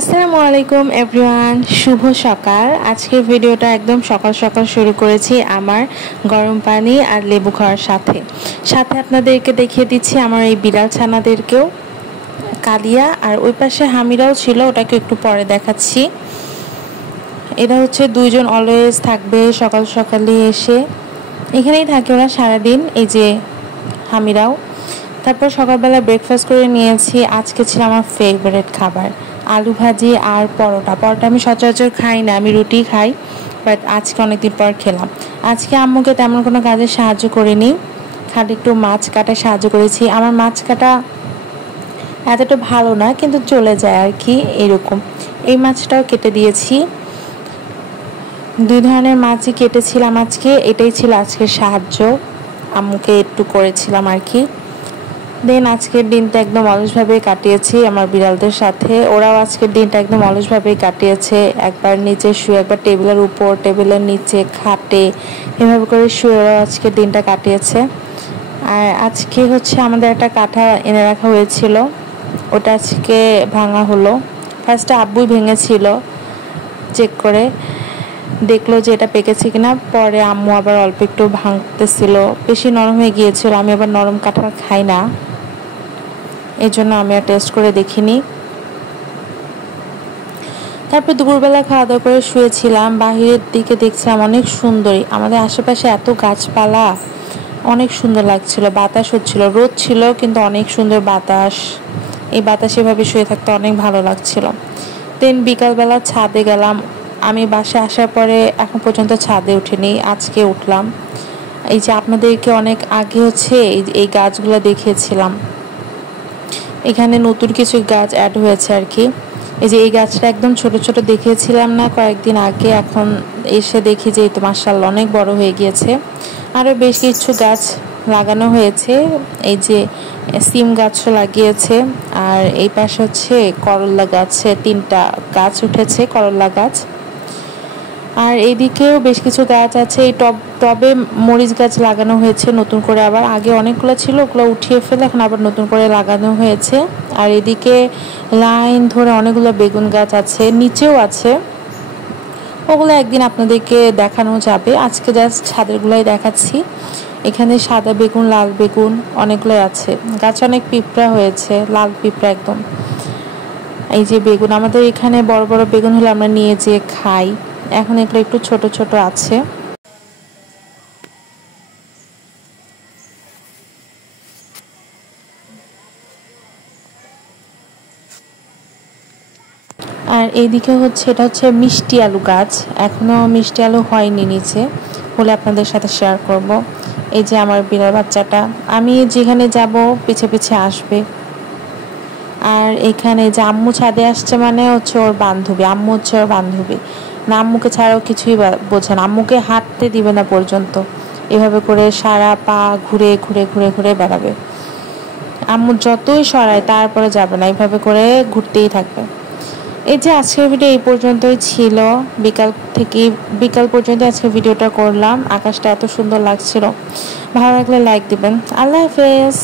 আসসালামু আলাইকুম এভরিওয়ান, শুভ সকাল। আজকের ভিডিওটা একদম সকাল সকাল শুরু করেছি আমার গরম পানি আর লেবু খাওয়ার সাথে সাথে আপনাদেরকে দেখিয়ে দিচ্ছি আমার এই বিড়াল ছানাদেরকেও, কালিয়া আর ওই পাশে হামিরাও ছিল, ওটাকে একটু পরে দেখাচ্ছি। এরা হচ্ছে দুইজন অলওয়েজ থাকবে সকাল সকালে এসে, এখানেই থাকে ওরা সারাদিন। এই যে হামিরাও। তারপর সকালবেলা ব্রেকফাস্ট করে নিয়েছি। আজকে ছিল আমার ফেভারিট খাবার আলু ভাজি আর পরোটা। আমি সচরাচর খাই না, আমি রুটি খাই, বাট আজকে অনেকদিন পর খেলাম। আজকে আম্মুকে তেমন কোনো কাজে সাহায্য করিনি, খালি একটু মাছ কাটায় সাহায্য করেছি। আমার মাছ কাটা এতটা ভালো না, কিন্তু চলে যায় আর কি, এরকম। এই মাছটাও কেটে দিয়েছি। দুই ধরনের মাছই কেটেছিলাম আজকে, এটাই ছিল আজকের সাহায্য, আম্মুকে একটু করেছিলাম আর কি। দেন আজকের দিনটা একদম অলসভাবে কাটিয়েছি আমার বিড়ালদের সাথে। ওরাও আজকের দিনটা একদম অলসভাবেই কাটিয়েছে। একবার নিচে শুয়ে, একবার টেবিলের উপর, টেবিলের নিচে, খাটে, এভাবে করে শুয়ে ওরাও আজকের দিনটা কাটিয়েছে। আর আজকে হচ্ছে আমাদের একটা কাঁঠাল এনে রাখা হয়েছিল, ওটা আজকে ভাঙা হলো। ফার্স্টে আব্বুই ভেঙেছিল, চেক করে দেখলো যে এটা পেকেছে কিনা। পরে আম্মু আবার অল্প একটু ভাঙতেছিল, বেশি নরম হয়ে গিয়েছিল। আমি আবার নরম কাঁঠাল খাই না, এই জন্য আমি আর টেস্ট করে দেখিনি। তারপর দুপুরবেলা খাওয়া দাওয়া করে শুয়েছিলাম। বাহিরের দিকে দেখছিলাম অনেক সুন্দরী, আমাদের আশেপাশে এত গাছপালা, অনেক সুন্দর লাগছিল। বাতাস হচ্ছিল, রোদ ছিল কিন্তু অনেক সুন্দর বাতাস। এই বাতাসে এভাবে শুয়ে থাকতে অনেক ভালো লাগছিল। দেন বিকালবেলা ছাদে গেলাম। আমি বাসায় আসার পরে এখন পর্যন্ত ছাদে উঠিনি, আজকে উঠলাম। এই যে আপনাদেরকে অনেক আগে হচ্ছে এই গাছগুলো দেখিয়েছিলাম, এখানে নতুন কিছু গাছ অ্যাড হয়েছে আর কি। এই যে এই গাছটা একদম ছোট ছোট দেখিয়েছিলাম না কয়েকদিন আগে, এখন এসে দেখি যে এই তো মাশাআল্লাহ অনেক বড় হয়ে গিয়েছে। আরও বেশ কিছু গাছ লাগানো হয়েছে, এই যে সিম গাছও লাগিয়েছে। আর এই পাশে হচ্ছে করল্লা গাছে 3টা গাছ উঠেছে, করল্লা গাছ। আর এইদিকেও বেশ কিছু গাছ আছে। এই টবে মরিচ গাছ লাগানো হয়েছে নতুন করে, আবার আগে অনেকগুলো ছিল, ওগুলো উঠিয়ে ফেলে এখন আবার নতুন করে লাগানো হয়েছে। আর এদিকে লাইন ধরে অনেকগুলো বেগুন গাছ আছে, নিচেও আছে, ওগুলো একদিন আপনাদেরকে দেখানো যাবে। আজকে জাস্ট ছাদেরগুলোই দেখাচ্ছি। এখানে সাদা বেগুন, লাল বেগুন অনেকগুলোই আছে। গাছে অনেক পিঁপড়া হয়েছে, লাল পিঁপড়া একদম। এই যে বেগুন, আমাদের এখানে বড় বড় বেগুন হলে আমরা নিয়ে যেয়ে খাই, এখন এগুলো একটু ছোট ছোট আছে। আর এইদিকে হচ্ছে এটা হচ্ছে মিষ্টি আলু গাছ, এখনো মিষ্টি আলু হয়নি, নিচে হলে আপনাদের সাথে শেয়ার করব। এই যে আমার বিড়াল বাচ্চাটা, আমি যেখানে যাব পিছে পিছে আসবে। আর এখানে যে আম্মু ছাদে আসছে মানে হচ্ছে ওর বান্ধবী, আম্মু হচ্ছে ওর বান্ধবী না, আম্মুকে ছাড়াও কিছুই বোঝে না, আম্মুকে হাঁটতে দিবে না পর্যন্ত, এভাবে করে সারা পা ঘুরে ঘুরে ঘুরে ঘুরে বেড়াবে। আম্মু যতই সরায় তারপরে যাবে না, এইভাবে করে ঘুরতেই থাকবে। এই যে আজকের ভিডিও এই পর্যন্তই ছিল, বিকাল পর্যন্ত আজকে ভিডিওটা করলাম। আকাশটা এত সুন্দর লাগছিল, ভালো লাগলে লাইক দিবেন। আল্লাহ হাফেজ।